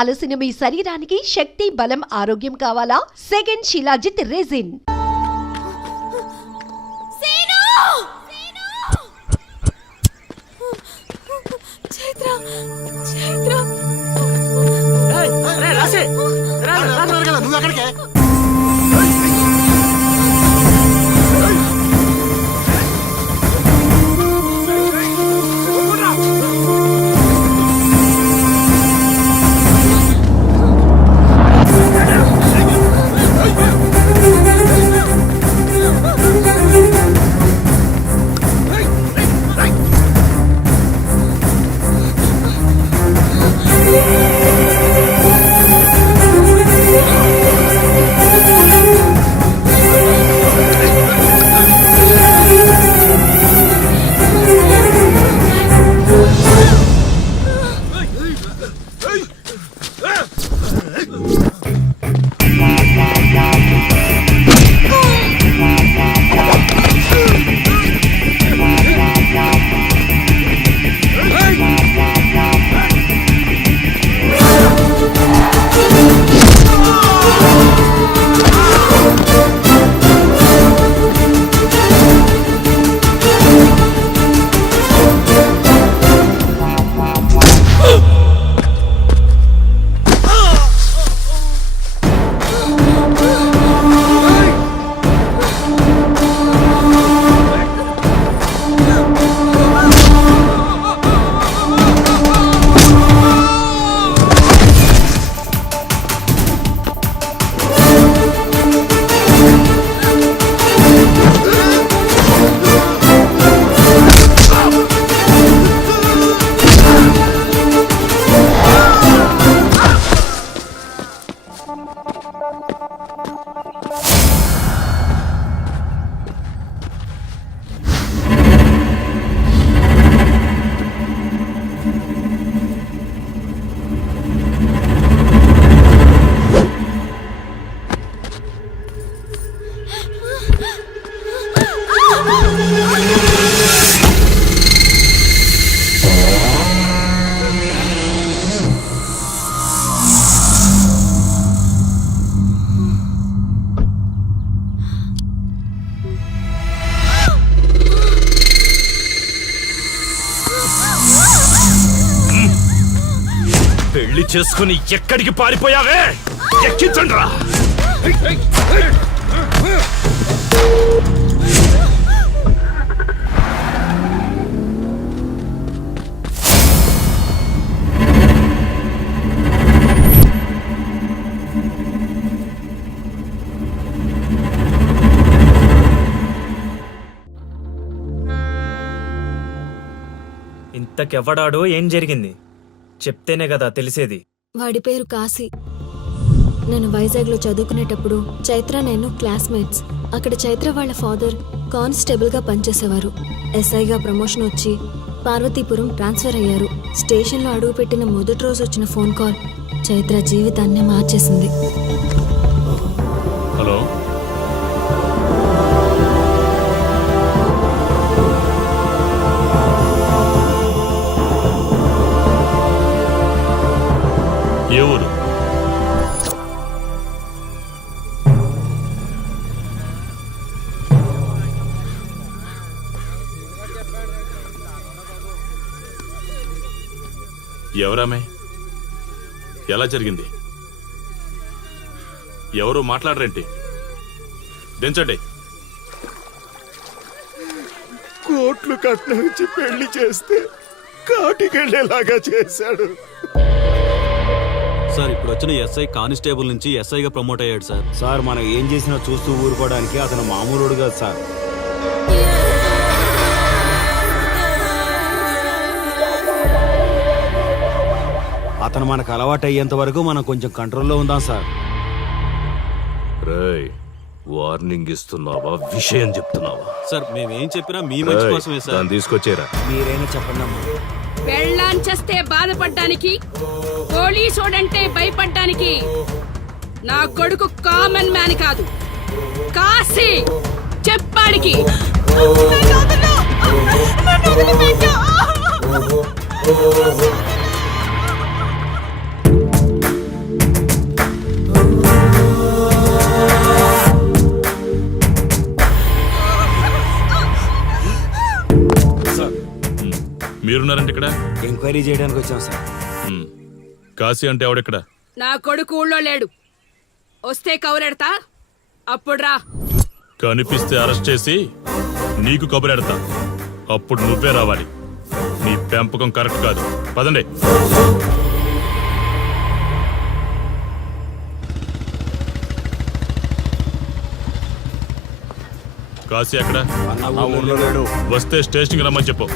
అలసిన మీ శరీరానికి శక్తి, బలం, ఆరోగ్యం కావాలా? Second shilajit resin. పెళ్లి చేసుకుని ఎక్కడికి పారిపోయావే? ఎక్కించండి రా. ఇంతకెవ్వడాడో ఏం జరిగింది చెప్తేనే కదా తెలిసేది. వాడి పేరు కాశీ. నేను వైజాగ్లో చదువుకునేటప్పుడు చైత్ర నేను క్లాస్మేట్స్. అక్కడ చైత్ర వాళ్ళ ఫాదర్ కానిస్టేబుల్గా పనిచేసేవారు. ఎస్ఐగా ప్రమోషన్ వచ్చి పార్వతీపురం ట్రాన్స్ఫర్ అయ్యారు. స్టేషన్లో అడుగుపెట్టిన మొదటి రోజు వచ్చిన ఫోన్ కాల్ చైత్ర జీవితాన్ని మార్చేసింది. హలో, ఏ ఊరు? ఎవరామే? ఎలా జరిగింది? ఎవరు మాట్లాడరేంటి? దించండి. కోట్లు కట్టించి పెళ్లి చేస్తే కాటికెళ్ళేలాగా చేశాడు సార్. ఇప్పుడు వచ్చిన ఎస్ఐ కానిస్టేబుల్ నుంచి ఎస్ఐగా ప్రమోట్ అయ్యాడు సార్. సార్ మనం ఏం చేసినా చూస్తూ ఊరుకోవడానికి అతను మామూలుడు కాదు సార్. అతను మనకు అలవాటు అయ్యేంత వరకు మనం కొంచెం కంట్రోల్లో ఉందాం సార్. రేయ్, వార్నింగ్ ఇస్తున్నావా విషయం చెప్తున్నావా? సార్ మేమేం చెప్పినా మీ మంచి కోసమే సార్. దాన్ని తీసుకొచ్చేరా. మీరైనా చెప్పండి అమ్మా. పెళ్ళాంచేస్తే బాధపడ్డానికి, పోలీసోడంటే భయపడ్డానికి నా కొడుకు కామన్ మ్యాన్ కాదు, కాశీ. చెప్పాడికి మీరున్నారంటే ఇక్కడ ఎంక్వైరీ చేయడానికి వచ్చాం సార్. కాశీ అంటే ఎవడెక్కడ? నా కొడుకు ఊళ్ళో లేడు. వస్తే కౌరెడతా, అప్పుడు రా. కనిపిస్తే అరెస్ట్ చేసి నీకు కబురెడతా. అప్పుడు నువ్వే రావాలి. నీ పెంపకం కరెక్ట్ కాదు. పదండి. కాశీ ఎక్కడ? ఆ ఊర్లో లేడు. వస్తే స్టేషన్కి రమ్మని చెప్పు.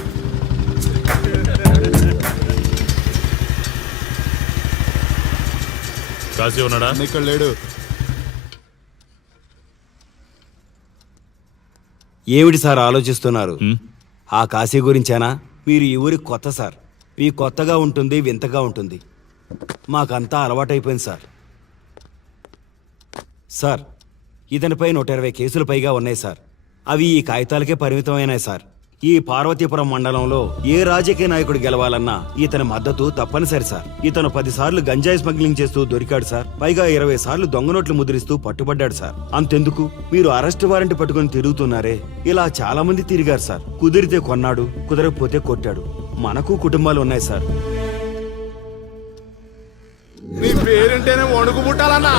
కాశీ ఉన్నాడా? ఇక్కడ లేడు. ఏమిటి సార్ ఆలోచిస్తున్నారు? హ్మ్? ఆ కాశీ గురించేనా? మీరు ఈ ఊరికి కొత్త సార్. మీ కొత్తగా ఉంటుంది, వింతగా ఉంటుంది. మాకంతా అలవాటైపోయింది సార్. సార్, ఇతనిపై 120 కేసులు పైగా ఉన్నాయి సార్. అవి ఈ కాగితాలకే పరిమితమైనాయి సార్. ఈ పార్వతీపురం మండలంలో ఏ రాజకీయ నాయకుడు గెలవాలన్నా ఇతని మద్దతు తప్పనిసరి సార్. ఇతను 10 సార్లు గంజాయి స్మగ్లింగ్ చేస్తూ దొరికాడు సార్. పైగా 20 సార్లు దొంగ నోట్లు ముద్రిస్తూ పట్టుబడ్డాడు సార్. అంతెందుకు, మీరు అరెస్ట్ వారెంట్ పట్టుకుని తిరుగుతున్నారే, ఇలా చాలా మంది తిరిగారు సార్. కుదిరితే కొన్నాడు, కుదరకపోతే కొట్టాడు. మనకు కుటుంబాలు ఉన్నాయి సార్. నీ పేరంటేనే వణుకు పుట్టాలన్నా.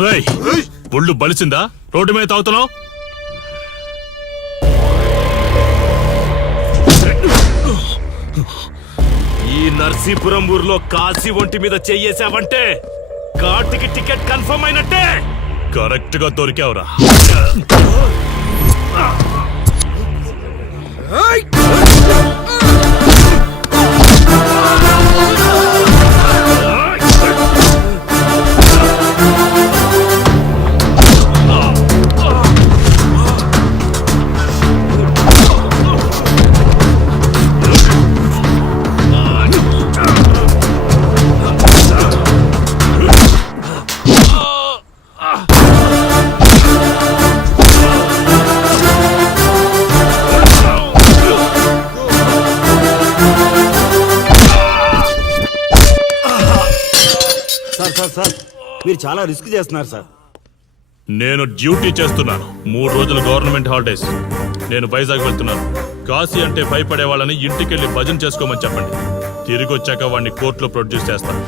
రేయ్, ఒళ్ళు బలిసిందా? రోడ్డు మీద తాగుతున్నావు? ఈ నర్సీపురం ఊర్లో కాశీ ఒంటి మీద చెయ్యేసావంటే కార్టికి టికెట్ కన్ఫర్మ్ అయినట్టే. కరెక్ట్ గా దొరికావురా. సార్ సార్ సార్, మీరు చాలా రిస్క్ చేస్తున్నారు సార్. నేను డ్యూటీ చేస్తున్నాను. 3 రోజులు గవర్నమెంట్ హాలిడేస్. నేను వైజాగ్ వెళ్తున్నాను. కాశీ అంటే భయపడే వాళ్ళని ఇంటికెళ్ళి భజన చేసుకోమని చెప్పండి. తిరిగి వచ్చాక వాడిని కోర్టులో ప్రొడ్యూస్ చేస్తాను.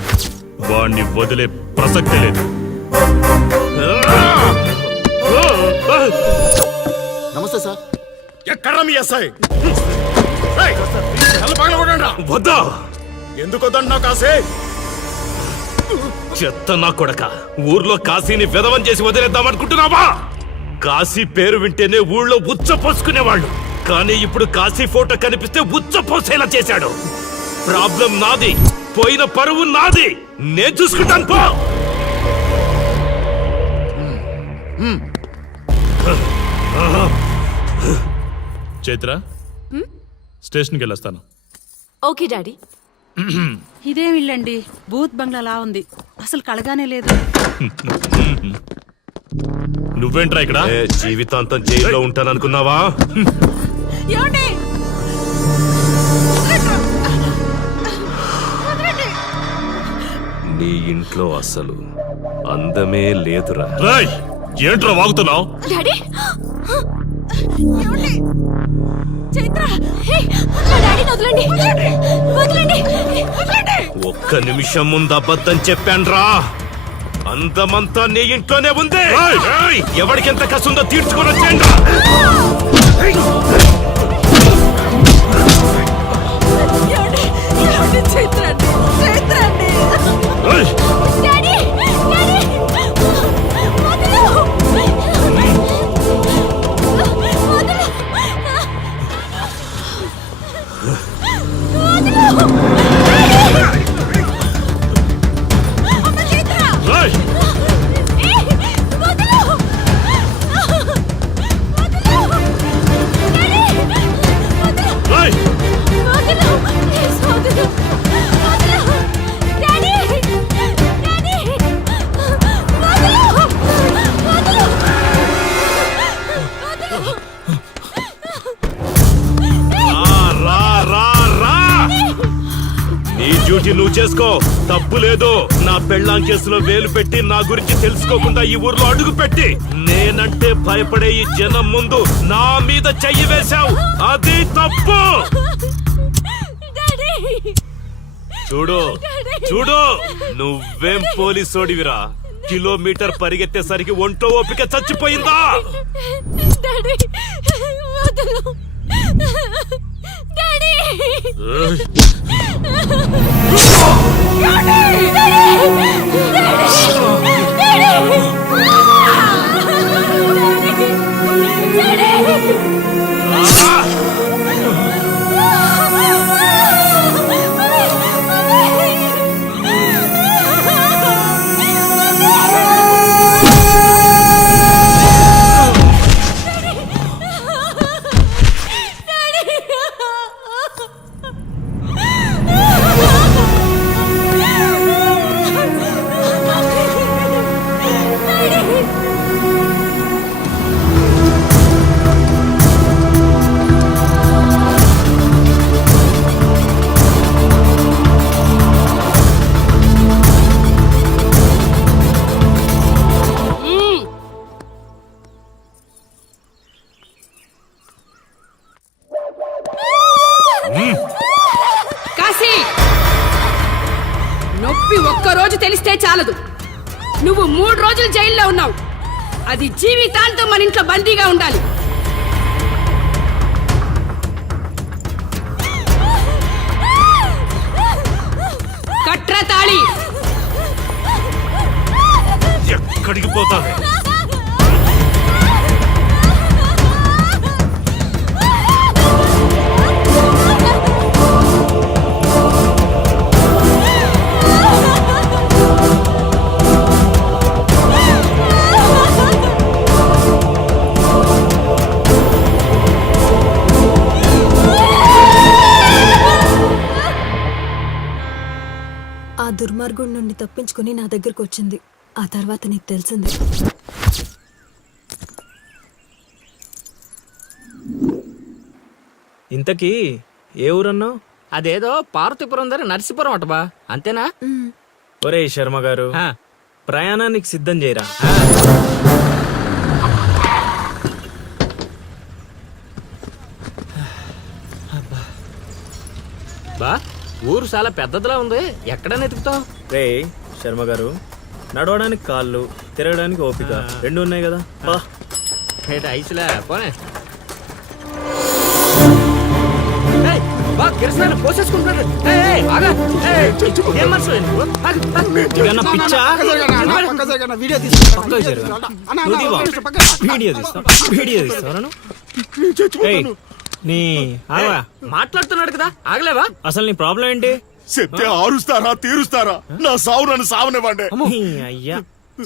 వాడిని వదిలే ప్రసక్తే లేదు. నమస్తే సార్. ఎక్కడ మీ ఎస్ఐ? వద్దా? ఎందుకు వద్దన్నావు కాశీ? చెత్త నా కొడక, ఊర్లో కాశీని విధవం చేసి వదిలేద్దామనుకుంటున్నావా? కాశీ పేరు వింటేనే ఊళ్ళో ఉచ్చ పోసుకునేవాళ్ళు. కానీ ఇప్పుడు కాశీ ఫోటో కనిపిస్తే ఉచ్చ పోసేలా చేశాడు. ప్రాబ్లం నాది, పోయిన పరువు నాది. నేను చూసుకుంటాను పో. చైత్ర, స్టేషన్కి వెళ్ళొస్తాను. Okay daddy. ఇదేం ఇల్లండి, బూత్ బంగ్లాలా ఉంది. అసలు కళగానే లేదు. నువ్వేంట్రా ఇక్కడ? జీవితాంతం జైల్లో ఉంటాననుకున్నావా? ఏమండి? నీ ఇంట్లో అసలు అందమే లేదురా. ఏంట్రా వాగుతున్నావు? డాడీ, చైత్ర, నా డాడీని వదలండి, వదలండి. ఒక్క నిమిషం ముందు అబద్ధం చెప్పాన్రా. అందమంతా నీ ఇంట్లోనే ఉంది. ఎవరికెంత కసుందో తీర్చుకొని వచ్చేయండి. చైత్ర డాడీ, నువ్వు చేసుకో, తప్పు లేదు. నా పెళ్ళాం కేసులో వేలు పెట్టి నా గురించి తెలుసుకోకుండా ఈ ఊర్లో అడుగు పెట్టి నేనంటే భయపడే ఈ జనం ముందు నా మీద చెయ్యి వేశావు, అది తప్పు. చూడు చూడు, నువ్వేం పోలీసోడివిరా? కిలోమీటర్ పరిగెత్తేసరికి ఒంట్లో ఓపిక చచ్చిపోయిందా? కాశీ, నొప్పి ఒక్కరోజు తెలిస్తే చాలదు. నువ్వు 3 రోజులు జైల్లో ఉన్నావు. అది జీవితాంతం మన ఇంట్లో బందీగా ఉండాలి. కట్రా తాళి. ఎక్కడికి పోతావే? ఆ దుర్మార్గుడి నుండి తప్పించుకుని నా దగ్గరకు వచ్చింది. ఆ తర్వాత నీకు తెలిసింది. ఇంతకీ ఏ ఊరన్నావు? అదేదో పార్వతీపురం దగ్గర నరసీపురం అటబా, అంతేనా? ఒరే శర్మ గారు, ప్రయాణానికి సిద్ధం చేయరా. బా, ఊరు చాలా పెద్దదిలా ఉంది. ఎక్కడైనా ఎతుకుతావు? రే శర్మ గారు, నడవడానికి కాళ్ళు, తిరగడానికి ఓపిక 2 ఉన్నాయి కదా. ఐసులా పోనే. పోసేసుకుంటున్నాడు. మాట్లాడుతున్నాడు కదా, ఆగలేవా? అసలు నీ ప్రాబ్లం ఏంటి? చెప్తే ఆరుస్తారా తీరుస్తారా? నా సావు నన్ను సావనివ్వండి. అయ్యా,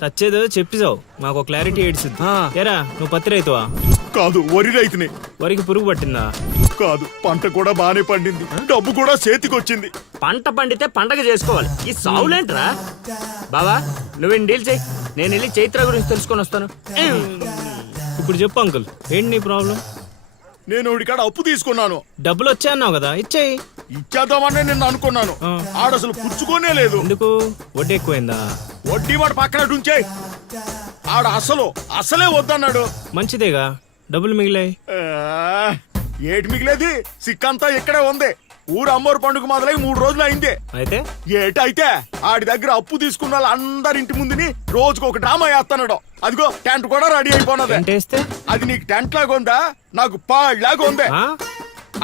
చచ్చేదో చెప్పి చావు, మాకు క్లారిటీ ఏడ్చింది. ఏరా, నువ్వు పత్తి రైతువా? కాదు, వరి రైతుని. వరికి పురుగు పట్టిందా? కాదు, పంట కూడా బానే పండింది, డబ్బు కూడా చేతికొచ్చింది. పంట పండితే పండగ చేసుకోవాలి. ఈ సావులేంట్రా? బావా, నువ్వేం డీల్ చేయి, నేను వెళ్ళి చైత్ర గురించి తెలుసుకొని వస్తాను. ఇప్పుడు చెప్పు అంకుల్, ఏంటి నీ ప్రాబ్లం? నేను కాడ అప్పు తీసుకున్నాను. డబ్బులు వచ్చాయన్నావు కదా, ఇచ్చేయి. ఇచ్చేద్దామని నేను అనుకున్నాను. ఆడసలు పుచ్చుకోనే లేదు. ఎందుకు? వడ్డీ ఎక్కువైందా? వడ్డీ వాడు పక్కన ఉంచే. ఆడ అసలే వద్దన్నాడు. మంచిదేగా, డబ్బులు మిగిలాయి. ఏటి మిగిలేది? సిక్కంతా ఇక్కడే ఉంది. ఊరు అమ్మోరు పండుగ మొదలై 3 రోజులు అయింది. అయితే ఏటైతే ఆడి దగ్గర అప్పు తీసుకున్న వాళ్ళు అందరి ఇంటి ముందుని రోజుకు ఒక డ్రామా వేస్తున్నాడు. అదిగో టెంట్ కూడా రెడీ అయిపోయినది. అది నీకు టెంట్ లాగా ఉందా? నాకు పాళ్ళలాగా ఉంది.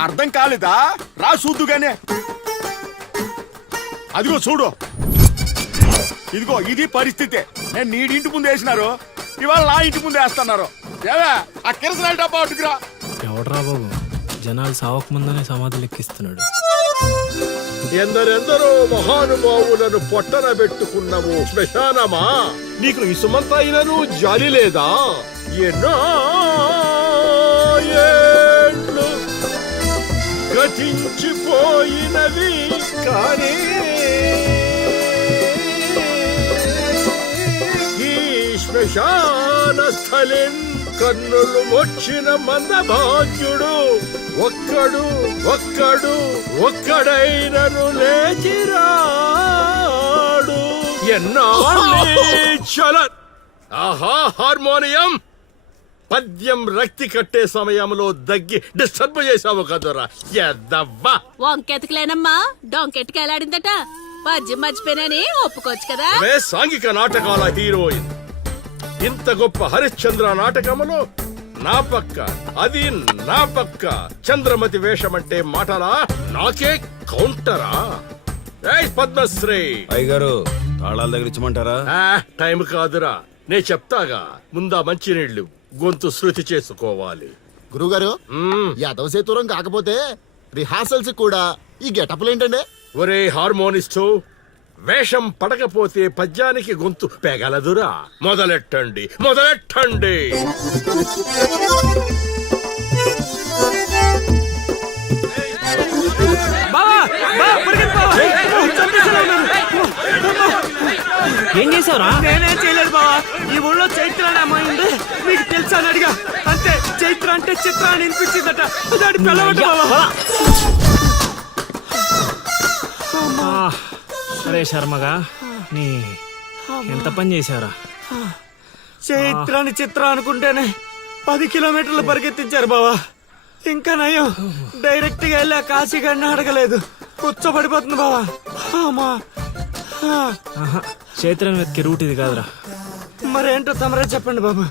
అర్థం కాలేదా? రా చూద్దుగానే. అదిగో చూడు, ఇదిగో ఇది పరిస్థితి. నేను నీడింటి ముందు వేసినారు, ఇవాళ నా ఇంటి ముందు వేస్తున్నారు. ఏవే, ఆ కిరసనాయిల డబ్బా అటుకురా. ఎవడరా బాబు, జనాలు సావక ముందనే సమాధులు ఎక్కిస్తున్నాడు. ఎందరెందరో మహానుభావులను పొట్టన పెట్టుకున్నాము శ్మశానమా. నీకు ఇసుమంతైనను జాలి లేదా? ఎన్నో ఏండ్లు గతించిపోయినవి కానీ ఈ శ్మశాన స్థలిన్ కన్నులు వచ్చిన మందభాగ్యుడు ఒక్కడైనను లేచిరా. ఎన్నాళ్ళీ చల ఆహా హార్మోనియం పద్యం రక్తి కట్టే సమయంలో దగ్గి డిస్టర్బ్ చేసావు కదరా ఎద్దవ్వా వంకెతకలేనమ్మా డొంకెట్టుకెళ్ళాడిందట పద్యం మర్చిపోయినని ఒప్పుకోవచ్చు కదా అవే సాంఘిక నాటకాల హీరోయిన్ ఇంత గొప్ప హరిశ్చంద్ర నాటకములో నా పక్క అది నా పక్క చంద్రమతి వేషమంటే మాటలా నాకే కౌంటరా ఏయ్ పద్మశ్రీ అయ్యగారు తాళాల దగ్గర ఇచ్చమంటారా? టైం కాదురా నే చెప్తాగా ముందా మంచినీళ్ళు గొంతు శృతి చేసుకోవాలి. గురుగారు యాదవ సేతురం కాకపోతే రిహార్సల్స్ కూడా ఈ గెటప్లు ఏంటండి? ఒరే హార్మోనిస్టు వేషం పడకపోతే పద్యానికి గొంతు పెగలదురా. మొదలెట్టండి మొదలెట్టండి. ఏం చేసావురా? నేనేం చేయలేదు బావా. ఈ ఊళ్ళో చైత్ర అనే అమ్మాయి ఉంది, మీకు తెలుసా అని అడిగా అంతే. చైత్ర అంటే చిత్ర అని వినిపించిందట. దాని పిల్లవట బావా. అరే శర్మగా నీ ఎంత పని చేశారా? చైత్రాన్ని చిత్ర అనుకుంటేనే 10 కిలోమీటర్లు పరిగెత్తించారు బావా. ఇంకా నయం డైరెక్ట్ గా వెళ్ళా కాశీగాడిని అడగలేదు. కూర్చోబడిపోతుంది బావా. చైత్రం వెతికి రూట్ ఇది కాదురా. మరేంటో తమరే చెప్పండి బాబు.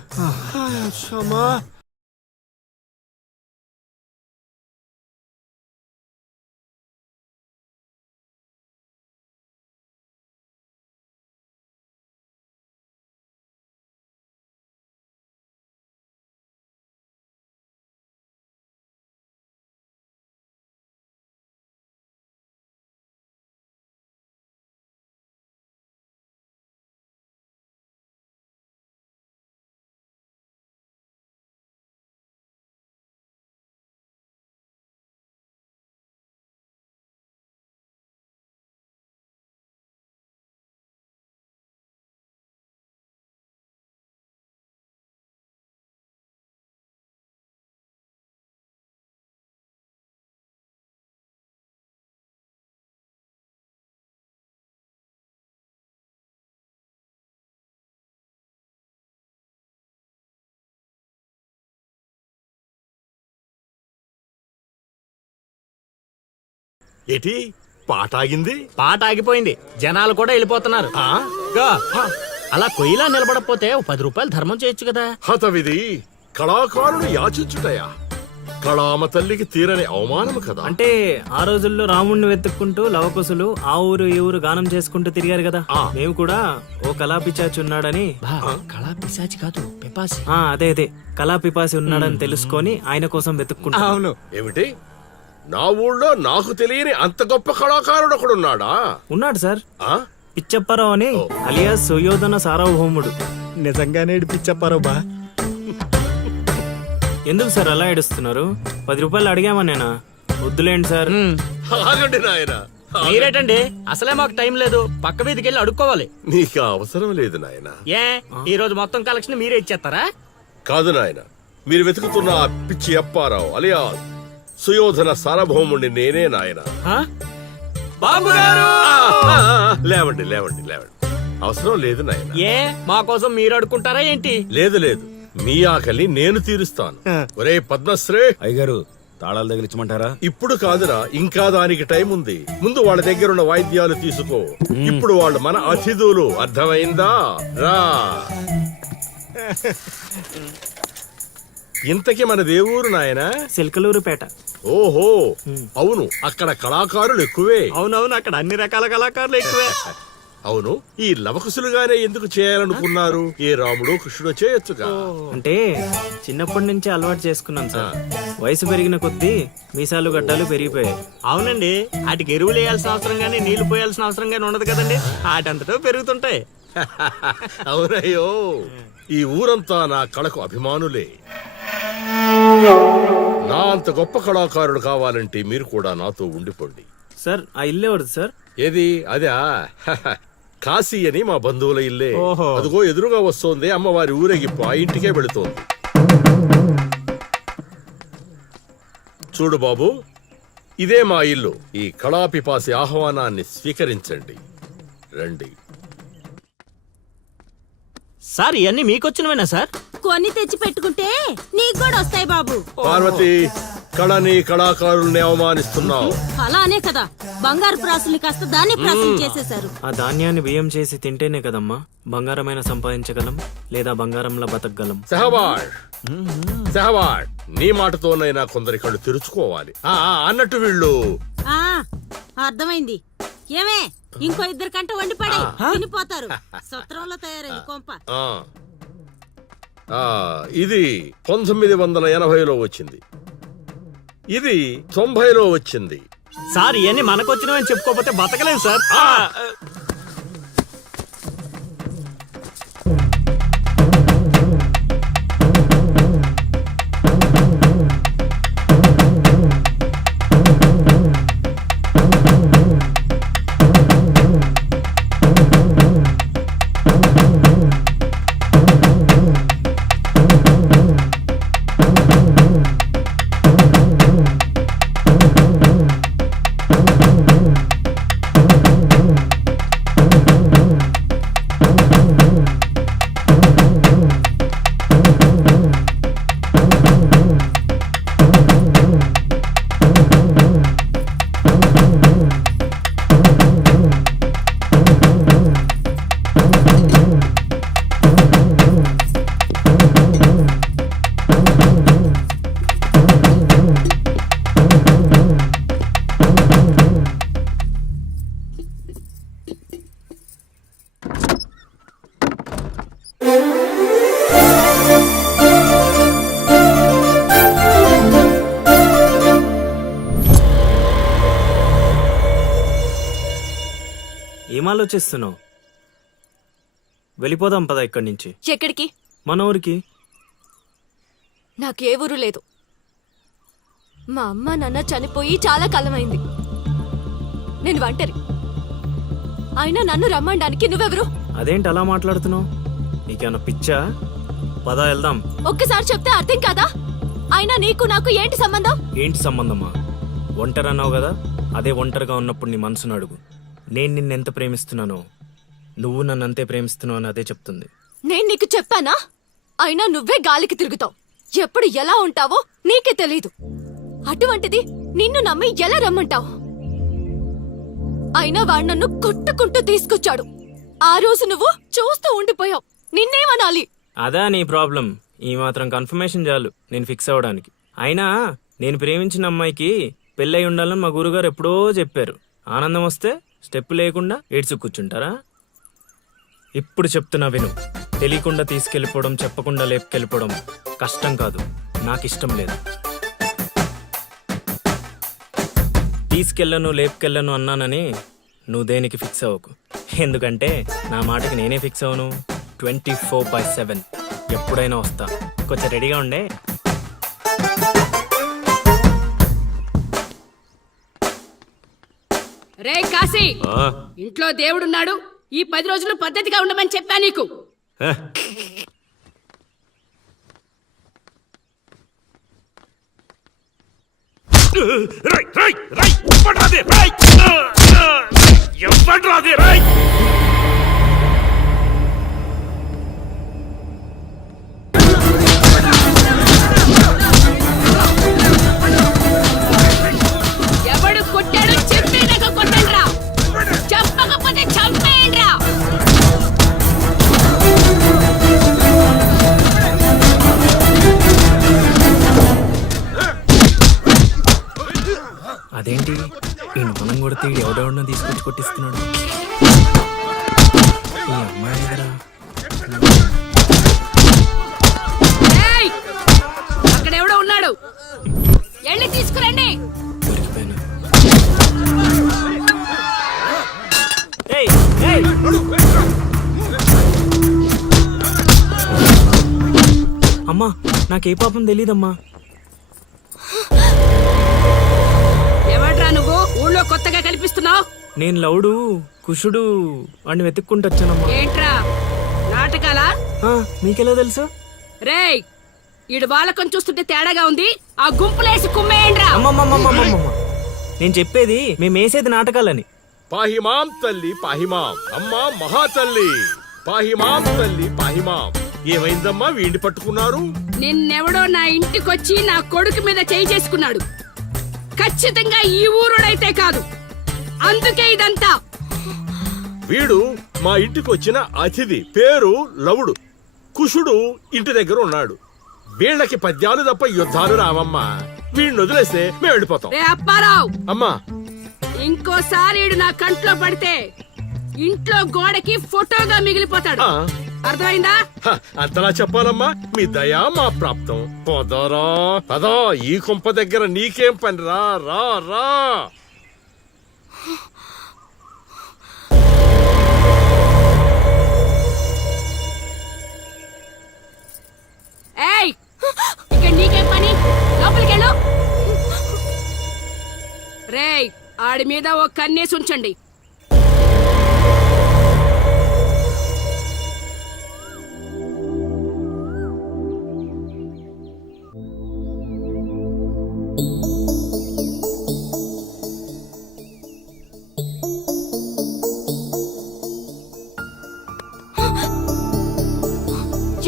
ఏటి పాట ఆగింది? పాట ఆగిపోయింది, జనాలు కూడా వెళ్ళిపోతున్నారు. అలా కొయ్యిలా నిలబడకపోతే 10 రూపాయలు ధర్మం చేయొచ్చు కదా. హతవిధి కళాకారుడు యాచించుటయా కళామ తల్లికి తీరని అవమానము కదా. అంటే ఆ రోజుల్లో రాముణ్ణి వెతుక్కుంటూ లవకుశులు ఆ ఊరు ఈ ఊరు గానం చేసుకుంటూ తిరిగారు కదా. మేము కూడా ఓ కళా పిశాచి ఉన్నాడని. కళా పిశాచి కాదు, పిపాసి. అదే అదే కళా పిపాసి ఉన్నాడని తెలుసుకొని ఆయన కోసం వెతుక్కుంటా. అవును. ఏమిటి నా ఊళ్ళో నాకు తెలియని అంత గొప్ప కళాకారుడు ఒకడున్నాడా? ఉన్నాడు సార్, పిచ్చప్పారావు అని అలియాస్ సుయోధన సార్వభౌముడు. నిజంగానే పిచ్చప్పారావు బా. ఎందుకు సార్ అలా ఏడుస్తున్నారు? 10 రూపాయలు అడిగామా నేనా? వద్దులేండి సార్. ఆగండి నాయన. మీరేటండి, అసలే మాకు టైం లేదు. పక్క వీధికి వెళ్ళి అడుక్కోవాలి. నీకు అవసరం లేదు నాయన. ఏ ఈ రోజు మొత్తం కలెక్షన్ మీరే ఇచ్చేస్తారా? కాదు నాయన, మీరు వెతుకుతున్న ఆ పిచ్చి అప్పారావు అలియా సుయోధన సార్వభౌముడిని నేనే నాయన. బాబు గారు లేవండి లేవండి లేవండి. అవసరం లేదు నాయన. ఏ మా కోసం మీరు అడుక్కుంటారా ఏంటి? లేదు లేదు, మీ ఆకలి నేను తీరుస్తాను. ఒరే పద్మశ్రీ, అయ్యగారు తాళాల దగ్గర ఇచ్చమంటారా? ఇప్పుడు కాదురా, ఇంకా దానికి టైం ఉంది. ముందు వాళ్ళ దగ్గరున్న వాయిద్యాలు తీసుకో. ఇప్పుడు వాళ్ళు మన అతిథులు, అర్థమైందా? రా. ఇంతకీ మన దేవురు నాయన? సిల్కలూరుపేట. ఓహో అవును, అక్కడ కళాకారులు ఎక్కువే. అవునవును, అక్కడ అన్ని రకాల కళాకారులు ఎక్కువే. అవును, ఈ లవకుశులుగానే ఎందుకు చేయాలనుకున్నారు? ఏ రాముడు కృష్ణుడు చేయొచ్చుగా. అంటే చిన్నప్పటి నుంచి అలవాటు చేసుకున్నాను సార్. వయసు పెరిగిన కొద్దీ మీసాలు గడ్డాలు పెరిగిపోయాయి. అవునండి, వాటికి ఎరువులు వేయాల్సిన అవసరం గానీ నీళ్లు పోయాల్సిన అవసరం గానీ ఉండదు కదండి. వాటంతటో పెరుగుతుంటాయి. అవునయ్యో, ఈ ఊరంతా నా కళకు అభిమానులే. నా అంత గొప్ప కళాకారుడు కావాలంటే మీరు కూడా నాతో ఉండిపోండి. సార్ ఆ ఇల్లే వద్దు సార్. ఏది? అదా కాశీ అని మా బంధువుల ఇల్లే. అదిగో ఎదురుగా వస్తోంది అమ్మవారి ఊరేగింపు, ఆ ఇంటికే వెళుతోంది. చూడు బాబు, ఇదే మా ఇల్లు. ఈ కళాపిపాసి ఆహ్వానాన్ని స్వీకరించండి. రండి. సార్ ఇవన్నీ మీకొచ్చినవేనా సార్? కొన్ని తెచ్చి పెట్టుకుంటే నీకు కూడా వస్తాయి బాబు. పార్వతి, కళని కళాకారుల్ని అవమానిస్తున్నావు. అలానే కదా బంగారు ప్రాసుల్ని కాస్త దాన్ని ప్రాసులు చేసేశారు. ఆ ధాన్యాన్ని బియ్యం చేసి తింటేనే కదమ్మా బంగారమైన సంపాదించగలం లేదా బంగారంలో బతకగలం. సెహవాడ్ సెహవాడ్, నీ మాటతోనైనా కొందరి కళ్ళు తెరుచుకోవాలి. అన్నట్టు వీళ్ళు అర్థమైంది. ఏమే ఇంకో ఇద్దరు కంట వండి పడే తినిపోతారు. సత్రంలో తయారైంది కొంప. ఇది 1980లో వచ్చింది, ఇది 90లో వచ్చింది. సార్ ఇవన్నీ మనకొచ్చినవని చెప్పుకోకపోతే బతకలేం సార్. ఏం ఆలోచిస్తున్నావు? వెళ్ళిపోదాం పద ఇక్కడి నుంచి. ఎక్కడికి? మన ఊరికి. నాకే ఊరు లేదు. మా అమ్మ నాన్న చనిపోయి చాలా కాలమైంది. నేను ఒంటరి. అయినా నన్ను రమ్మడానికి నువ్వెవరు? అదేంటి అలా మాట్లాడుతున్నావు? నీకేమన్నా పిచ్చా? పద వెళ్దాం. ఒక్కసారి చెప్తే అర్థం కాదా? అయినా నీకు నాకు ఏంటి సంబంధం? ఏంటి సంబంధమా? ఒంటరి అన్నావు కదా, అదే ఒంటరిగా ఉన్నప్పుడు నీ మనసును అడుగు. నేను నిన్నెంత ప్రేమిస్తున్నానో నువ్వు నన్ను అంతే ప్రేమిస్తున్నావు అని అదే చెప్తుంది. నేను నీకు చెప్పానా? అయినా నువ్వే గాలికి తిరుగుతావు. ఎప్పుడు ఎలా ఉంటావో నీకే తెలీదు. అటువంటిది నిన్ను నమ్మి ఎలా రమ్మంటావు? అయినా వాడు నన్ను కొట్టుకుంటూ తీసుకొచ్చాడు. ఆ రోజు నువ్వు చూస్తూ ఉండిపోయావు. నిన్నేమనాలి? అదా నీ ప్రాబ్లం? ఈ మాత్రం కన్ఫర్మేషన్ చాలు నేను ఫిక్స్ అవ్వడానికి. అయినా నేను ప్రేమించిన అమ్మాయికి పెళ్ళై ఉండాలని మా గురుగారు ఎప్పుడో చెప్పారు. ఆనందం వస్తే స్టెప్ లేకుండా ఏడ్చు కూర్చుంటారా? ఇప్పుడు చెప్తున్నా విను. తెలియకుండా తీసుకెళ్ళిపోవడం, చెప్పకుండా లేపుకెళ్ళిపోవడం కష్టం కాదు, నాకిష్టం లేదు. తీసుకెళ్ళను లేపుకెళ్ళను అన్నానని నువ్వు దేనికి ఫిక్స్ అవ్వకు. ఎందుకంటే నా మాటకి నేనే ఫిక్స్ అవ్వను. 24/7 ఎప్పుడైనా వస్తా. కొంచెం రెడీగా ఉండే. రే కాశీ, ఇంట్లో దేవుడున్నాడు. ఈ 10 రోజులు పద్ధతిగా ఉండమని చెప్పా నీకు. ఎవడు కొట్టాడో చెప్పేదాకా కొట్టండ్రా, చెప్పకపోతే చంపేయండ్రా. అదేంటి ఈ మనం కొడితే ఎవడెవడో తీసుకొచ్చి కొట్టిస్తున్నాడు? ఈ అమ్మాయి దగ్గర అక్కడెవడో ఉన్నాడు, వెళ్ళి తీసుకురండి. దొరికిపోయినా. అమ్మా నాకే పాపం తెలీదమ్మా. ఎవడ్రా నువ్వు? ఊళ్ళో కొత్తగా కనిపిస్తున్నావు. నేను లౌడు కుషుడు అని వెతుక్కుంటూ వచ్చానమ్మా. ఏంట్రా నాటకాలా? మీకెలా తెలుసు? రేయ్, ఈడు బాలకం చూస్తుంటే తేడాగా ఉంది. ఆ గుంపులేసి కుమ్మేయండ్రా. అమ్మమ్మమ్మమ్మమ్మమ్మ, నేను చెప్పేది మేము వేసేది నాటకాలని. పాహిమాం తల్లి పాహిమాం, అమ్మా మహాతల్లి పాహిమాం తల్లి పాహిమాం. ఏమైందమ్మా వీడిని పట్టుకున్నారు? నిన్నెవడో నా ఇంటికొచ్చి నా కొడుకు మీద చేయి చేసుకున్నాడు. ఖచ్చితంగా ఈ ఊరుడైతే కాదు, అందుకే ఇదంతా. వీడు మా ఇంటికి వచ్చిన అతిథి, పేరు లవుడు. కుషుడు ఇంటి దగ్గర ఉన్నాడు. వీళ్ళకి పద్యాలు తప్ప యుద్ధాలు రావమ్మా. వీడిని వదిలేస్తే మేము వెళ్ళిపోతాం. రే అప్పారావు, అమ్మా ఇంకోసారి ఈడు నా కంట్లో పడితే ఇంట్లో గోడకి ఫోటోగా మిగిలిపోతాడు. ఆ, అర్థమైందా? హ, అంతలా చెప్పాలమ్మా. మీ దయా మా ప్రాప్తం. పోదారా పదా, ఈ కుంప దగ్గర నీకేం పని? రా రా రా. ఏయ్, ఇక్కడ నీకేం పని? లోపలికెళ్ళు. రేయ్, ఆడి మీద ఓ కన్నేసి ఉంచండి.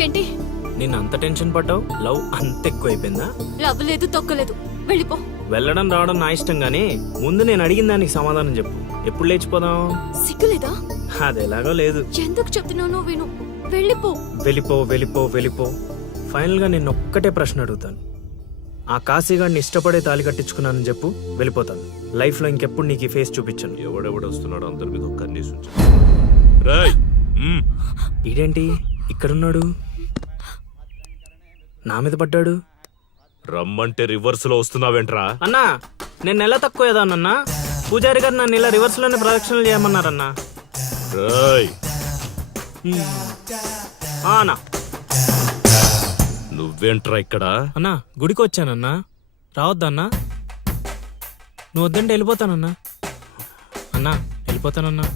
ఏంటి నేను అంత టెన్షన్ పడ్డావు? లవ్ అంత ఎక్కువైపోయిందా? లవ్ లేదు తొక్కలేదు, వెళ్ళిపో. వెళ్ళడం రావడం నా ఇష్టం గానీ ముందు నేను అడిగిన దానికి సమాధానం చెప్పు. ఎప్పుడు లేచిపోదాం? సిగ్గులేదా? అది ఎలాగో లేదు. ఎందుకు చెప్తున్నానో విను, వెళ్ళిపో. వెళ్ళిపో వెళ్ళిపో వెళ్ళిపో. ఫైనల్ గా నేను ఒక్కటే ప్రశ్న అడుగుతాను. ఆ కాశీగాడిని ఇష్టపడే తాళి కట్టించుకున్నానని చెప్పు, వెళ్ళిపోతాను. లైఫ్ లో ఇంకెప్పుడు నీకు ఈ ఫేస్ చూపించను. ఎవడెవడొస్తున్నాడు అందరి మీద ఒక్క కన్నేసి ఉంచు. రేయ్, ఈడేంటి ఇక్కడున్నాడు? నా మీద పడ్డాడు. రమ్మంటే రివర్స్ లో వస్తున్నావేంట్రా? అన్నా, నేను నెల తక్కువ ఏదానన్నా. పూజారి గారు నన్ను ఇలా రివర్స్ లోనే ప్రదక్షిణలు చేయమన్నారన్నా. రేయ్, అన్నా నువ్వేంట్రా ఇక్కడ? అన్నా, గుడికి వచ్చానన్నా. రావద్దన్నా? నువ్వు వద్దంటే వెళ్ళిపోతానన్నా. అన్నా, వెళ్ళిపోతానన్నా.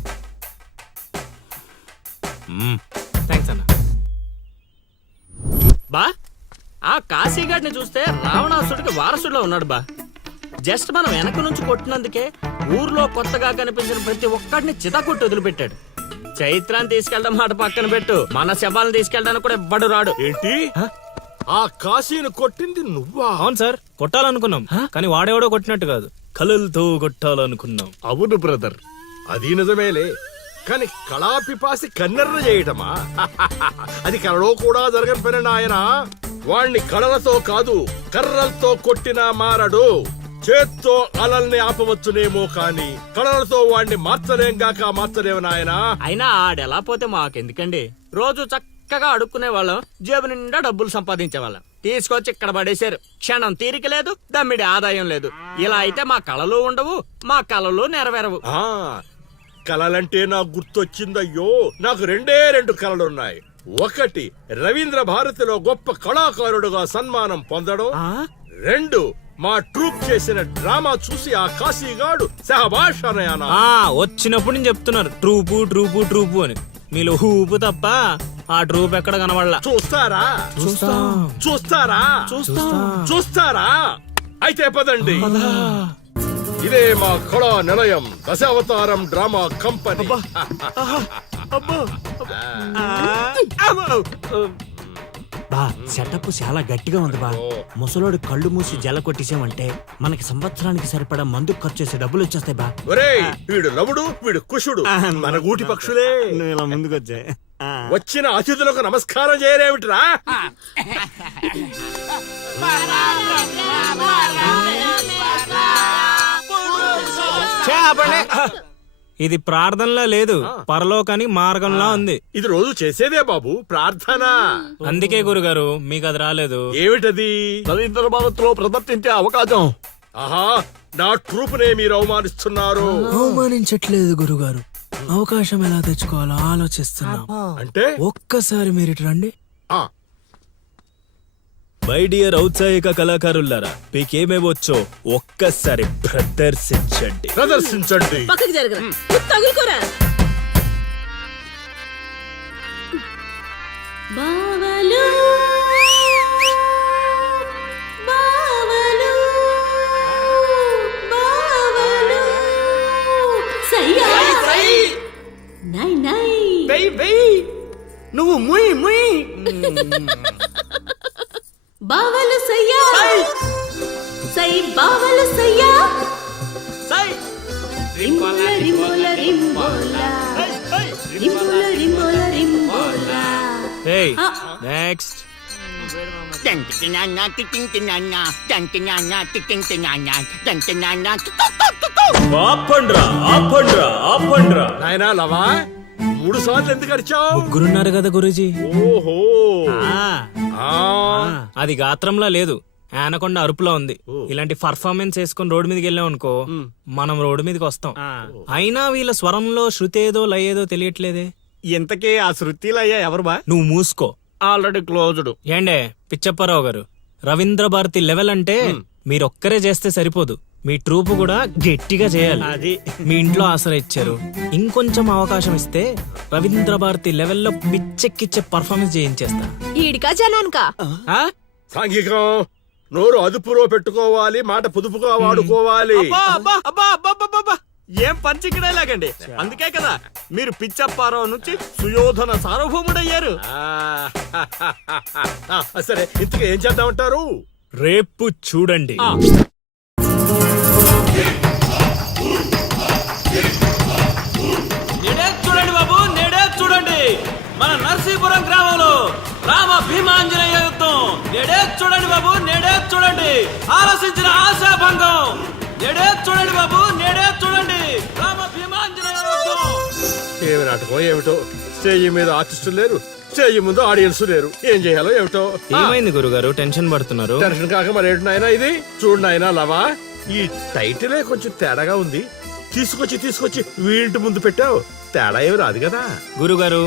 థ్యాంక్స్ అన్నా. బా, ఆ కాశీగాడిని చూస్తే రావణాసుడికి వారసుడిలో ఉన్నాడు బా. జస్ట్ మనం వెనక నుంచి కొట్టినందుకే ఊర్లో కొత్తగా కనిపించిన ప్రతి ఒక్కడిని చితకొట్టి వదిలిపెట్టాడు. చైత్రాన్ని తీసుకెళ్ళడం మాట పక్కన పెట్టు, మన శవాలను తీసుకెళ్ళడానికి కూడా ఎవ్వడు రాడు. ఏంటి? ఆ కాశీని కొట్టింది నువ్వా? అవును సార్, కొట్టాలనుకున్నాం కానీ వాడెవడో కొట్టినట్టు కాదు, కలలతో కొట్టాలనుకున్నాం. అవును బ్రదర్, అది నిజమేలే. కానీ కళాపిపాసి కన్నెర్ర చేయటమా? అది కళలో కూడా జరగని పని నాయన. వాణ్ణి కళలతో కాదు కర్రలతో కొట్టినా మారడు. చేత్తో అలల్ని ఆపవచ్చునేమో కాని కళలతో వాణ్ణి మార్చలేంగాక మార్చలేము నాయనా. అయినా ఆడెలా పోతే మాకెందుకండి? రోజు చక్కగా అడుక్కునే వాళ్ళం, జేబు నిండా డబ్బులు సంపాదించే వాళ్ళం. తీసుకొచ్చి ఇక్కడ పడేశారు. క్షణం తీరిక లేదు, దమ్మిడి ఆదాయం లేదు. ఇలా అయితే మా కళలు ఉండవు, మా కళలు నెరవేరవు. ఆ కళలంటే నాకు గుర్తొచ్చిందయ్యో. నాకు రెండు కళలున్నాయి. ఒకటి, రవీంద్ర భారతిలో గొప్ప కళాకారుడుగా సన్మానం పొందడం. 2, మా ట్రూప్ చేసిన డ్రామా చూసి ఆ కాశీగాడు సహబాష్ అనయానా. వచ్చినప్పుడు నేను చెప్తున్నారు ట్రూపు ట్రూపు ట్రూపు అని. మీలో ఊపు తప్ప ఆ ట్రూప్ ఎక్కడ కనబడలా. చూస్తారా? చూస్తారా? అయితే పదండి. ఇదే మా కళా నిలయం, దశావతారం డ్రామా కంపెనీ. బా, సెటప్ చాలా గట్టిగా ఉంది బా. ముసలోడు కళ్ళు మూసి జల కొట్టేసామంటే మనకి సంవత్సరానికి సరిపడా మందు ఖర్చు చేసే డబ్బులు వచ్చేస్తాయి బా. ఒరేయ్, వీడు లవుడు, వీడు కుషుడు, మన గూటి పక్షులే. ఇలా ముందుకొచ్చా వచ్చిన అతిథులకు నమస్కారం చేయరేమిట్రా? ఇది ప్రార్థనలా లేదు, పరలోకానికి మార్గంలా ఉంది. ఇది రోజు చేసేదే బాబు ప్రార్థన. అందుకే గురుగారు మీకు అది రాలేదు. ఏమిటది? రవీంద్ర భారతిలో ప్రదర్శించే అవకాశం. ఆహా, నా ట్రూప్ నే మీరు అవమానిస్తున్నారు. అవమానించట్లేదు గురుగారు, అవకాశం ఎలా తెచ్చుకోవాలో ఆలోచిస్తున్నాం. అంటే ఒక్కసారి మీరు ఇటు రండి. ఆ, మై డియర్ ఔత్సాహిక కళాకారులారా, మీకేమేవచ్చో ఒక్కసారి ప్రదర్శించండి. ప్రదర్శించండి. పక్కకి జరగరా, తగులుకోరా. బావలు బావలు బావలు సయ్యా నై నై నువ్వు ముయ్ ముయ్ బావలు సయ్యా సై బావలు సయ్యా సై రింబోల రింబోల రింబోల రింబోల రింబోల రింబోల నెక్స్ట్ ఆపండ్రా ఆపండ్రా ఆపండ్రా. నాయనా లవా 3 సార్లు ఎందుకు అరిచావు? ముగ్గురున్నారు కదా గురూజీ. ఓహో ఆ. అది గాత్రంలా లేదు, ఆనకొండ అరుపులా ఉంది. ఇలాంటి పర్ఫార్మెన్స్ వేసుకుని రోడ్డు మీదకి వెళ్ళాం అనుకో, మనం రోడ్డు మీదకి వస్తాం. అయినా వీళ్ళ స్వరంలో శృతి ఏదో లయ ఏదో తెలియట్లేదే. ఇంతకీ ఆ శృతిలయ్యా ఎవరు బా? నువ్వు మూసుకో. Already closed. ఏండే పిచ్చప్పారావు గారు, రవీంద్ర భారతి లెవెల్ అంటే మీరొక్కరే చేస్తే సరిపోదు, మీ ట్రూప్ కూడా గట్టిగా చేయాలి. అది మీ ఇంట్లో ఆసరా ఇచ్చారు, ఇంకొంచెం అవకాశం ఇస్తే రవీంద్ర భారతి లెవెల్లో పిచ్చెక్కిచ్చే పర్ఫార్మెన్స్ చేయించేస్తా. ఈడికా జనాన్కా ఆ? సాంఘికం నోరు అదుపులో పెట్టుకోవాలి, మాట పొదుపుగా వాడుకోవాలి. ఏం పంచికడే లాగండి. అందుకే కదా మీరు పిచ్చప్పారావు నుంచి సుయోధన సార్వభౌముడయ్యారు. సరే ఇంతగా ఏం చేద్దామంటారు? రేపు చూడండి. నేడే చూడండి బాబు, నేడే చూడండి. మన నర్సీపురం గ్రామంలో రామ భీమాంజనేయ యుద్ధం. నేడే చూడండి బాబు, నేడే చూడండి. ఆలోచించిన ఆశాభంగం. నేడే చూడండి బాబు, నేడే చూడండి. రామ భీమాంజనేయ యుద్ధం. ఏమి నాటకం ఏమిటో, స్టేజ్ మీద ఆర్టిస్టులు లేరు, స్టేజ్ ముందు ఆడియన్స్ లేరు, ఏం చేయాలో ఏమిటో. ఏమైంది గురుగారు, టెన్షన్ పడుతున్నారు? టెన్షన్ కాక మరేంటి నాయనా ఇది? చూడు నాయనా లవా, ఈ టైటిలే కొంచెం తేడాగా ఉంది. తీసుకొచ్చి వీంటి ముందు పెట్టావు, తేడా ఏమి రాదు కదా. గురుగారు,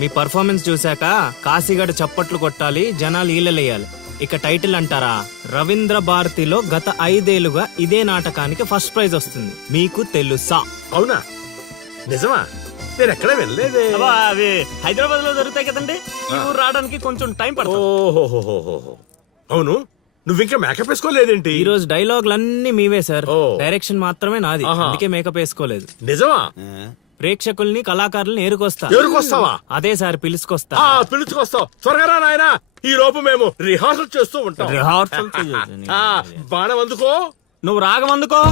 మీ పర్ఫార్మెన్స్ చూశాక కాశీగడ చప్పట్లు కొట్టాలి, జనాలు ఈలలేయాలి. ఇక టైటిల్ అంటారా, రవీంద్ర భారతిలో గత 5 ఏళ్లుగా ఇదే నాటకానికి ఫస్ట్ ప్రైజ్ వస్తుంది. మీకు తెలుసా? అవునా? నిజమా? నేను ఎక్కడ వెళ్ళలేదే. అబ్బా, అవి హైదరాబాద్ లో దొరుకుతాయి కదండి. ఈ ఊరు రావడానికి కొంచెం టైం పడుతుంది. ఓహోహోహోహో. అవును, నువ్వింకా మేకప్ వేసుకోలేదేంటి? ఈ రోజు డైలాగులన్నీ మీవే సార్, ఓ. డైరెక్షన్ మాత్రమే నాది. ఆహా. అందుకే మేకప్ వేసుకోలేదు. నిజమా? ప్రేక్షకుల్ని కళాకారుల్ని ఏరుకొస్తా. ఎవరికొస్తావా? అదే సార్, పిలుచుకొస్తా. పిలుచుకొస్తావు, త్వరగా రా నాయనా. ఈ లోపు మేము రిహార్సల్ చేస్తూ ఉంటాం. రిహార్సల్ ఆ, బాణం అందుకో. నువ్వు రాగం అందుకో.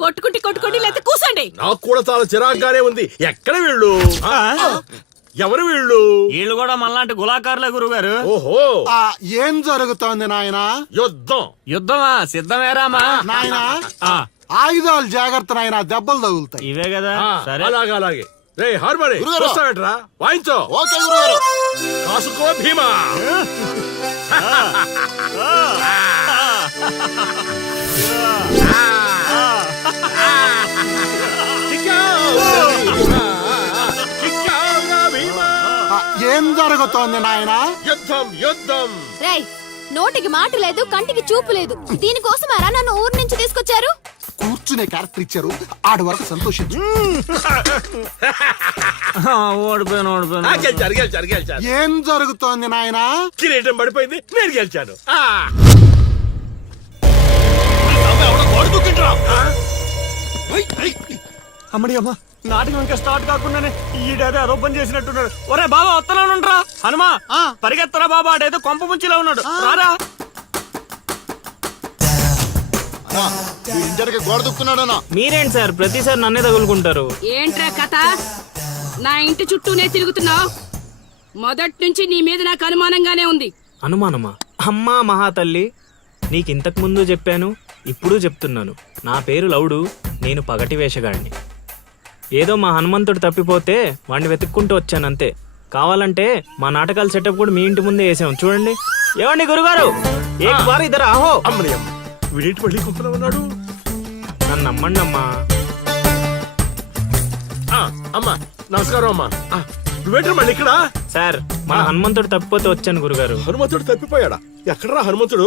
కొట్టుకుంటే లేకపోతే కూసండి. నాకు కూడా చాలా చిరాగ్గానే ఉంది. ఎక్కడ వీళ్ళు? ఎవరు వీళ్ళు? వీళ్ళు కూడా మనలాంటి గులాకారులే గురుగారు. ఓహో, ఏం జరుగుతోంది నాయనా? యుద్ధం. యుద్ధమా? సిద్ధమేరామా? నాయనా ఆయుధాలు జాగ్రత్త నాయనా, దెబ్బలు తగులుతాయి. ఇవే కదా. సరే, అలాగే రే హార్మోని వస్తావేట్రా, వాయించో. ఓకే గురుగారు. కాసుకో భీమా. ఏం జరుగుతోంది నాయనా? యుద్ధం. రేయ్, నోటికి మాట లేదు, కంటికి చూపు లేదు. దీనికోసమారా నన్ను ఊరు నుంచి తీసుకొచ్చారు? కూర్చునే క్యారెక్టర్ ఇచ్చారు, ఆడి వరకు సంతోషించు. గెలిచారు. ఏం జరుగుతోంది నాయనా? కిరీటం పడిపోయింది, నేను గెలిచాను. అమ్మడి అమ్మ, నాటకం ఇంకా స్టార్ట్ కాకుండానే ఈడేదో అదో పని చేసినట్టున్నాడు. ఒరే బాబా, వస్తున్నానుండ్రా. హనుమా, పరిగెత్తరా బాబా, ఆడేదో కొంప ముంచిలా ఉన్నాడు. రారా. ఇంటర్కి గోడ దుక్కున్నాడనా? మీరేంటి సార్ ప్రతిసారి నన్నే తగులుకుంటారు? ఏంట్రా కథ? నా ఇంటి చుట్టూనే తిరుగుతున్నావు. మొదటి నుంచి నీ మీద నాకు అనుమానంగానే ఉంది. అనుమానమా? అమ్మా మహాతల్లి, నీకింతకు ముందు చెప్పాను, ఇప్పుడు చెప్తున్నాను. నా పేరు లౌడు, నేను పగటి వేషగాడిని. ఏదో మా హనుమంతుడు తప్పిపోతే వాడిని వెతుక్కుంటూ వచ్చానంతే. కావాలంటే మా నాటకాల సెటప్ కూడా మీ ఇంటి ముందే వేసాం, చూడండి. ఏమండి గురుగారు, ఏక్ బార్ ఇద్దరు ఆహో. అమ్మని అమ్మ, వీడేంటి మళ్ళీ కుంపలో ఉన్నాడు? నన్ను నమ్మండి అమ్మా. అమ్మా నమస్కారం అమ్మా. నువ్వేంటి మళ్ళీ ఇక్కడ? సార్, మన హనుమంతుడు తప్పిపోతే వచ్చాను గురుగారు. హనుమంతుడు తప్పిపోయాడా? ఎక్కడరా హనుమంతుడు?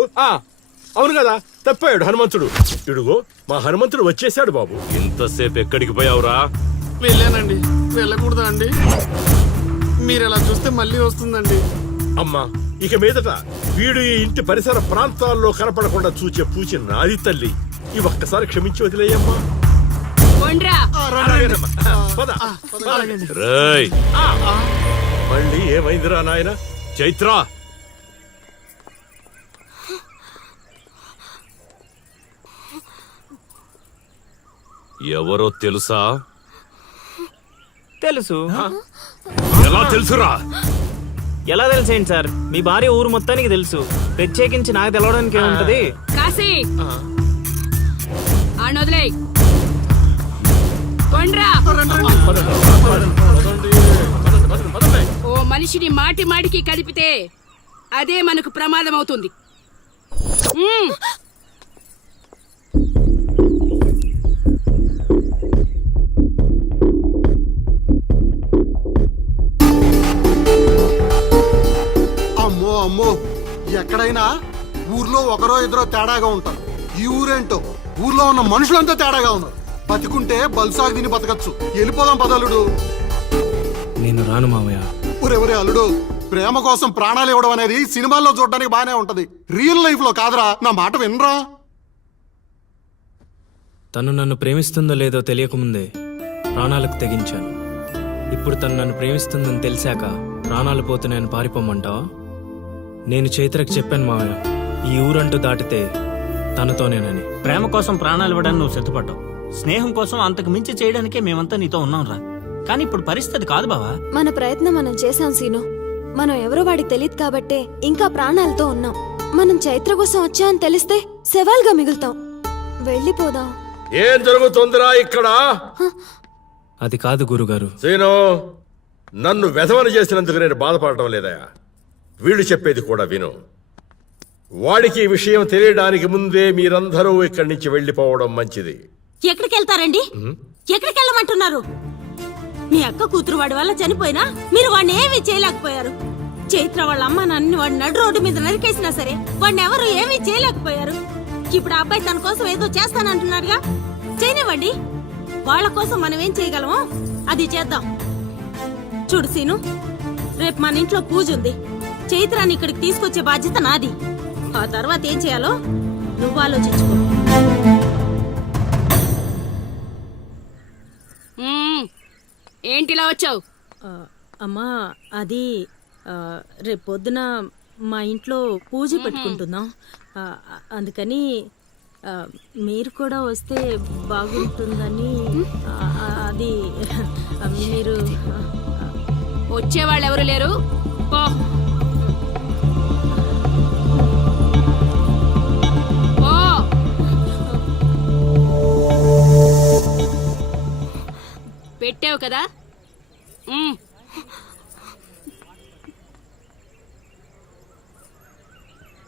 అవును కదా, తప్పిపోయాడు హనుమంతుడు. ఇడుగో మా హనుమంతుడు వచ్చేసాడు బాబు. ఇంతసేపు ఎక్కడికి పోయావురా? వెళ్ళానండి. వెళ్ళకూడదా అండి? మీరు ఎలా చూస్తే మళ్ళీ వస్తుందండి. అమ్మా, ఇక మీదట వీడు ఈ ఇంటి పరిసర ప్రాంతాల్లో కనపడకుండా చూచే పూచి నాది తల్లి. ఈ ఒక్కసారి క్షమించి వదిలేయమ్మా. కొండ్రా అలాగేనమ్మా. పద, పద. రేయ్ మళ్ళీ ఏమైందిరా నాయన? చైత్ర, ఎవరో తెలుసా? తెలుసు. ఎలా తెలుసురా? ఎలా తెలుసేంటి సార్? మీ భార్య ఊరు మొత్తానికి తెలుసు. ప్రత్యేకించి నాకు తెలవడానికి ఏముంటది? కాశీ ఆనొదిలే కొండ్రా. ఓ మనిషిని మాటి మాటికి కదిపితే అదే మనకు ప్రమాదం అవుతుంది. అమ్మో అమ్మో, ఎక్కడైనా ఊర్లో ఒకరో ఇద్దరో తేడాగా ఉంటారు. ఈ ఊరేంటో ఊర్లో ఉన్న మనుషులంతా తేడాగా ఉన్నారు. బతికుంటే బల్సాగు తిని బతకచ్చు. వెళ్ళిపోదాం పదలుడు. నేను రాను మామయ్య. ఒరే అల్లుడు, ప్రేమ కోసం ప్రాణాలు ఇవ్వడం అనేది సినిమాల్లో చూడడానికి బానే ఉంటది, రియల్ లైఫ్ లో కాదురా. నా మాట వినరా? తను నన్ను ప్రేమిస్తుందో లేదో తెలియకముందే ప్రాణాలకు తెగించాను. ఇప్పుడు తను నన్ను ప్రేమిస్తుందని తెలిసాక ప్రాణాలు పోతున్నాయని పారిపోమంటావా? నేను చైత్రకు చెప్పాను మామయ్య, ఈ ఊరంటూ దాటితే తనతోనేనని. ప్రేమ కోసం ప్రాణాలు ఇవ్వడానికి నువ్వు సిద్ధపడ్డావు. స్నేహం కోసం అంతకు మించి చేయడానికే మేమంతా నీతో ఉన్నాం రా. కానీ ఇప్పుడు పరిస్థితి కాదు బావా. మన ప్రయత్నం మనం చేశాం సీను. మనం ఎవరో వాడికి తెలియదు కాబట్టే ఇంకా ప్రాణాలతో ఉన్నాం. మనం చైత్ర కోసం వచ్చామని తెలిస్తే శవాలుగా మిగులుతాం. వెళ్ళిపోదాం. ఏం జరుగుతుందిరా ఇక్కడ? అది కాదు గురుగారు. సీను, నన్ను వెధవని చేసినందుకు నేను బాధపడటం లేదయా. వీళ్ళు చెప్పేది కూడా విను. వాడికి ఈ విషయం తెలియడానికి ముందే మీరందరూ ఇక్కడి నుంచి వెళ్ళిపోవడం మంచిది. ఎక్కడికి వెళ్తారండి? ఎక్కడికి వెళ్ళమంటున్నారు? మీ అక్క కూతురు వాడి వల్ల చనిపోయినా మీరు వాడిని ఏమీ చేయలేకపోయారు. చైత్ర వాళ్ళ అమ్మ నన్ను వాడి నడు రోడ్డు మీద నరికేసినా సరే వాడిని ఎవరు ఏమీ చేయలేకపోయారు. ఇప్పుడు ఆ అబ్బాయి తన కోసం ఏదో చేస్తానంటున్నాడుగా, చేయనివ్వండి. వాళ్ళ కోసం మనం ఏం చేయగలమో అది చేద్దాం. చూడు సీను, రేపు మన ఇంట్లో పూజ ఉంది. చైత్రాన్ని ఇక్కడికి తీసుకొచ్చే బాధ్యత నాది. ఆ తర్వాత ఏం చేయాలో నువ్వు ఆలోచించుకో. ఏంటిలా వచ్చావు? అమ్మా, అది రేపు పొద్దున మా ఇంట్లో పూజ పెట్టుకుంటున్నాం. అందుకని మీరు కూడా వస్తే బాగుంటుందని. అది మీరు వచ్చేవాళ్ళు ఎవరు లేరు. పో. పో. పెట్టావు కదా.